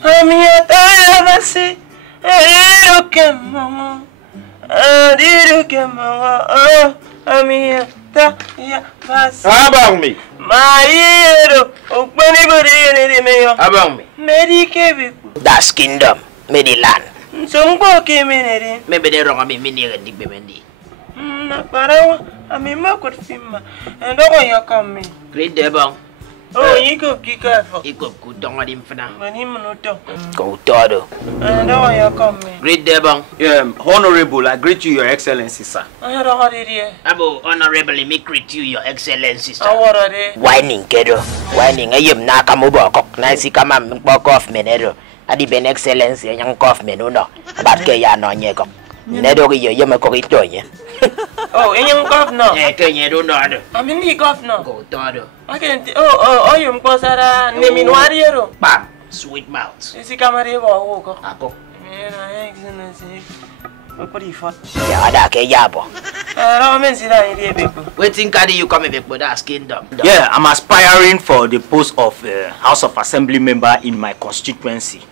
Amiata basi. Diruke mama. Diruke mama. Amiata ya basi. Abang me. Mairo. Okbani bari ni meyo. Abang me. Medike bi. Das kingdom. Mediland. Songbo ke menere. Maybe they wrong me near the bemendi. Na parawa. Ami makot fima. Ndo ko yakami. Great day bang. Oh, you kika fo. Iko kudonga dimfana. Mani minuto. Go todo. Ndo ko yakami. Great day bang. Honorable, I greet you, Your Excellency, sir. Ndo ko didi. Abo honorably me greet you, Your Excellency, sir. Awara de. Whining kedo. Whining ayem na kamubo kok na si kama mbok off menero. Adi ben Excellency yang kof menu no. Bat ke ya no nye kok. Nedo ki yo yeme ko ito nye. Oh, inyong kof no. Ke nye do no ado. Amini kof no. Go todo. Okay, oh, yung posara neminwari ero. Bam, sweet mouth. Isi kamari wo ko. Ako. Mira, Excellency. What for? Ya ada ke yabo. Ramen sila iri beko. Waiting carry you come back with that kingdom. Yeah, I'm aspiring for the post of House of Assembly member in my constituency.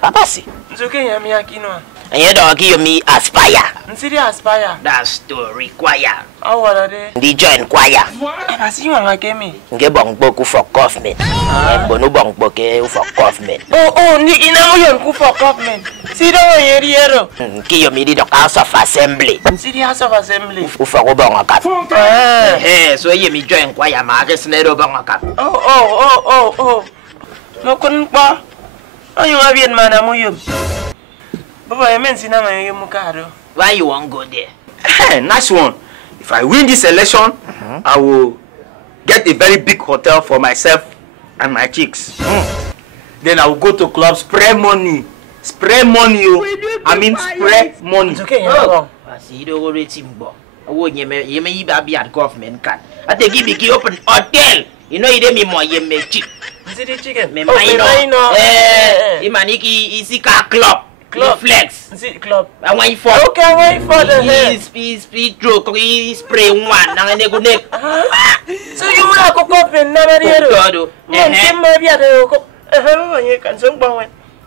Papa si. Nzuke nyami akinwa. Anye do ki yo mi aspire. Nsiri aspire. That's to require. Awara de. Di join choir. Basi wanga kemi. Nge bongbo ku for government. Bonu bongbo ke for government. Oh, ni ina mo yon ku for government. Siro yeri ero. Ki yo mi di House of Assembly. Nsiri House of Assembly. Ufa ko bonga kap. So ye mi join choir ma ke snero bonga kap. Oh. Mokun pa. Ayo abian mana mo yum. Baba yemen sina ma yum kado. Why you won't go there? Nice one. If I win this election, I will get a very big hotel for myself and my chicks. Then I will go to club, spray money. Spray money, I mean spray money. It's okay, yeah. Asi do go rate mbo. Wo yeme yiba bi at government can. Ate give big open hotel. You know you dey me mo yeme chick. Is it the chicken? Me minor. Imaniki isika club. Flex. Is it club? I want for. Okay, wait for the speed joke. Spray one. Nang nego nek. So you wanna cook up in Namariero?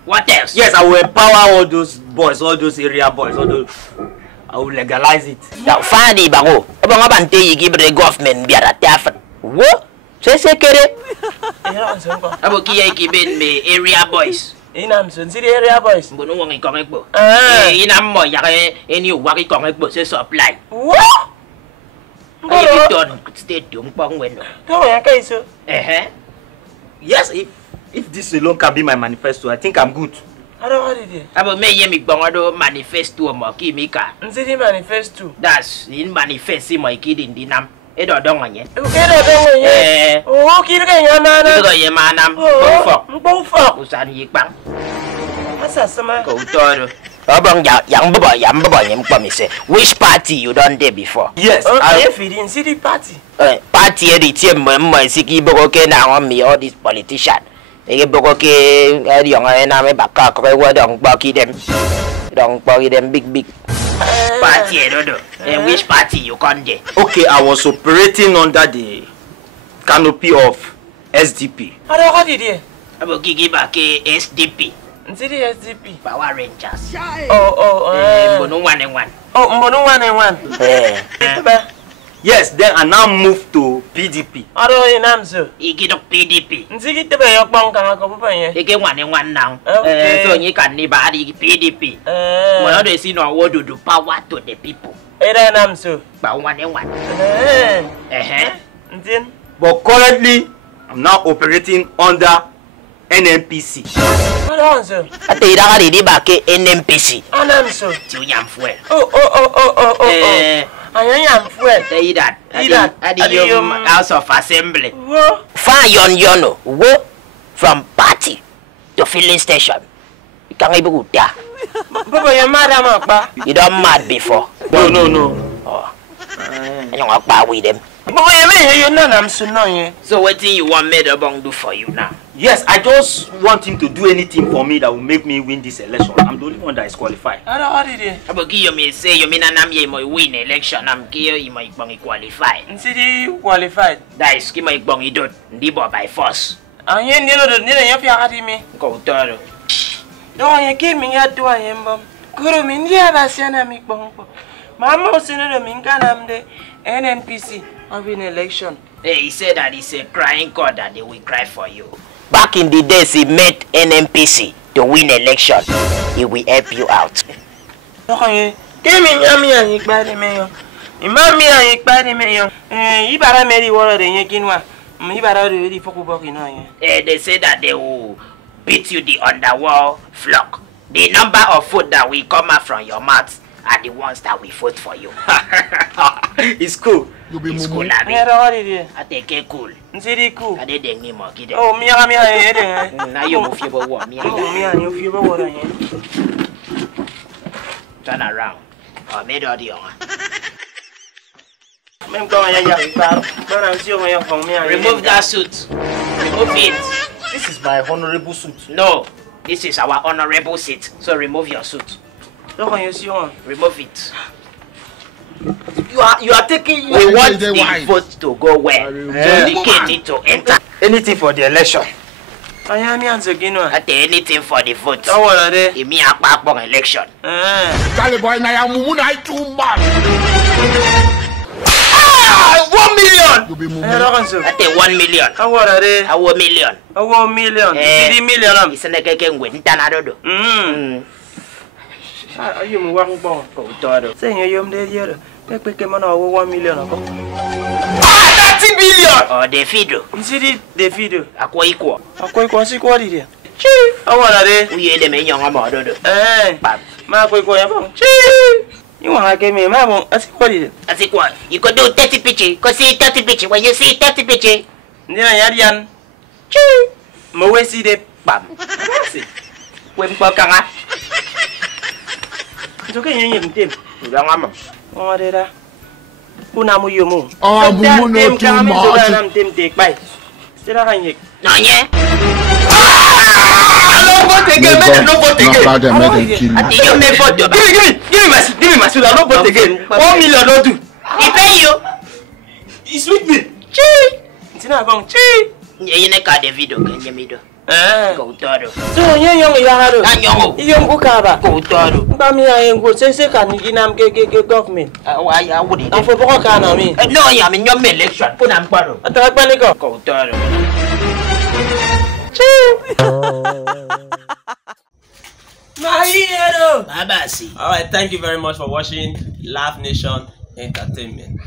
What else? Yes, I will empower all those boys, all those area boys, all those. I will legalize it. Now, Fadi Bago. Abang abante you give the government be at the what? Say kere. Abo kiya ikibin me area boys. Inam sun city area boys. Mbono wangi kongekbo. Inam mo yake any waki kongekbo say supply. What? Ay don stadium pang weno. Tawo yake iso. Yes, if this alone can be my manifesto, I think I'm good. I don't want it. Abo me yemi bongodo manifesto mo kimika. City manifesto. That's in manifesto mo ikidin dinam. Edo donganye. Edo donganye. Oh, kira kaya mana. Kira kaya mana. Bofok. Usan yikbang. Asa sama. Go toro. Abang yang baba nyem promise. Which party you done there before? Yes, I feeding city party. Party edi tie mo siki boko ke na on me all these politicians. Ege boko ke yung na me baka ko wa dong baki dem. Dong baki dem big. Party edo. Which party you con there? Okay, I was operating under the canopy of SDP. I don't want it. Abo gigi ba ke SDP. City SDP. Power Rangers. Mbono one and one. Yes, then I now moved to PDP. I don't know, sir. Iki dok PDP. Nzigi tebe yok bang kang ako pa yan. Iki one and one now. Okay. So you can never di PDP. Well, they see no what do power to the people. Era nam sir. Ba one and one. Nzin. But currently, I'm now operating under NNPC. Ano sir? Ate ira ka di ba ke NNPC? Anam sir. Tiyo yam fuel. Ayan yam fuel. Say that. Adi yung House of Assembly. Fa yon wo from party to filling station. Ikang ibu kuda. Baba yung madam akba. You don't mad before. No. Oh. Yung akba with them. Baba yung nanam suno ye. So what thing you want me to do for you now? Yes, I just want him to do anything for me that will make me win this election. I'm the only one that is qualified. I don't want it. Abo kiyo me say you mean nam ye mo win election am kiyo you may bang qualify. City qualified. That is ki may bang idot ndi bo by force. Ayan nilo do nilo yung piyakati mi. Ko toro. No, you give me a do I am bum. Guru Mindia Basiana Mikbompo. Mamma Senator Minkanam de NNPC of an election. He said that it's a crying God that they will cry for you. Back in the days he met NNPC to win election. He will help you out. Okay, give me yummy and you buy the mayor. Imami and you buy the mayor. You better marry water than you can one. You better ready for walking on. They say that they will beat you the underworld flock. The number of food that will come out from your mouth are the ones that will vote for you. It's cool. It's cool, Abi. I take it cool. It's really cool. I didn't need more. Oh, me, now you move your water. Turn around. Oh, made all the young. Remove that suit. Remove it. This is my honorable suit. No, this is our honorable seat. So remove your suit. Remove it. You are taking. We want the vote to go where? So the king need to enter. Anything for the election. I anything for the vote. Oh, what are they? It mean a back election. Charlie boy, now I'm too much. 1 million. You be moving. I take 1 million. What are they? 1 million. 1 million. 3 million. It's an again with Tanado. Are you moving ball? Saying you're there. Take 1 million. 30 billion. Oh, the Fido. Is it the video? A quite equal. A quick one, see what it is. Chief. Oh, what are they? We had them in young mother. Eh, my quick one. Chief. You want to give me my mom? That's what it is. That's it. What you could do 30 pictures. Because see 30 pictures. When you see 30 pictures, then I had yan. Chief. Mowe see the bam. when Pokanga. It's okay, you need him. You don't want them. Oh, there. Unamu yumu. Oh, Mumu no too much. I'm take by. Still a hang. No, yeah. Give me my suit. I don't vote again. 1 million don't do. He pay you. It's with me. Chee. It's not going chee. You never got the video. Can you me do? Go to so young yahado. Young Bukaba. Go to Bami, I am good. Say, can you get government? I wouldn't. I'm for Bokana. No, I mean your election. Put on paro. I thought Panico. Go to Alright, thank you very much for watching Laugh Nation Entertainment.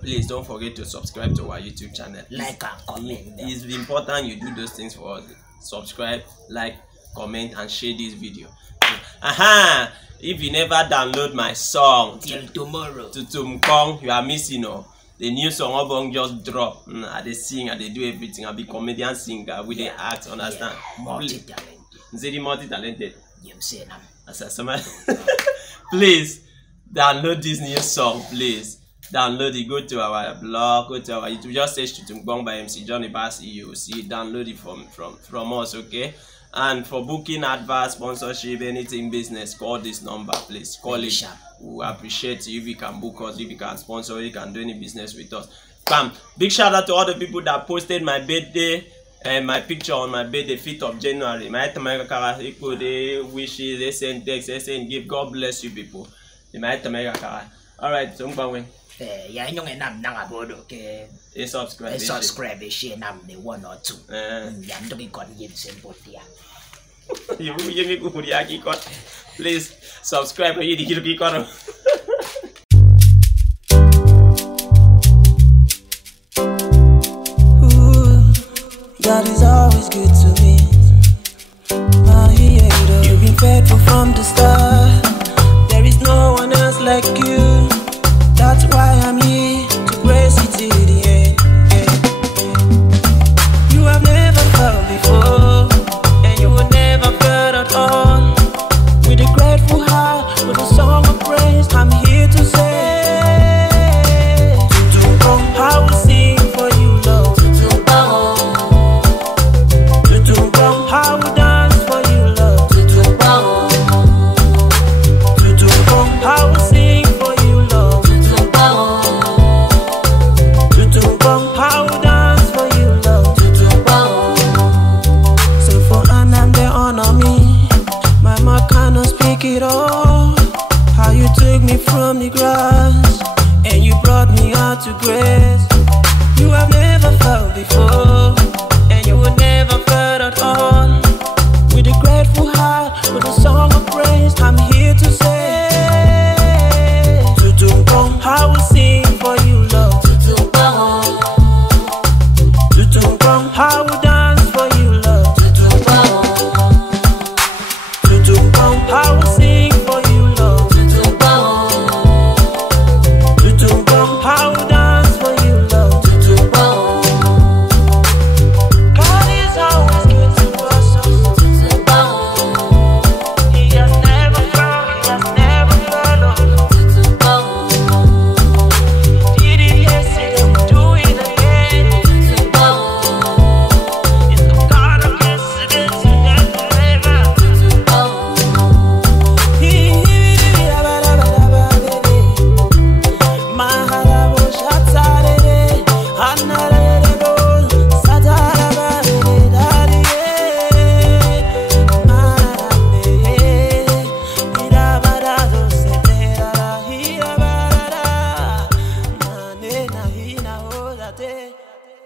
Please don't forget to subscribe to our YouTube channel. Like and comment. It's important you do those things for us. Subscribe, like, comment, and share this video. Aha! If you never download my song till tomorrow, Tutumkong, you are missing. The new song Obong just drop. I they sing, I they do everything. I be comedian singer. We they act, understand? Multi-talented. Multi-talented. Please download this new song. Please download it. Go to our blog. Go to our YouTube. Just search Tutumkong by MC Johnny Bass. You will see. Download it from us. Okay. And for booking, advert, sponsorship, anything business, call this number. Please call it. We appreciate you if you can book us, if you can sponsor, if you can do any business with us. Bam! Big shout out to all the people that posted my birthday and my picture on my birthday, 5th of January. My they wishes, they send text, they send gift. God bless you people. Alright, so I'm going. Subscribe, share nam the 1 or 2. Please subscribe. God is always good to me. You've been faithful from the start. There is no one else like you. That's why I'm here to praise you to the end. You have never felt before, and you will never fail at all. With a grateful heart, with a song of praise, I'm here to say, I will sing for you, Lord. I will dance for you, Lord. I will sing for it all. How you took me through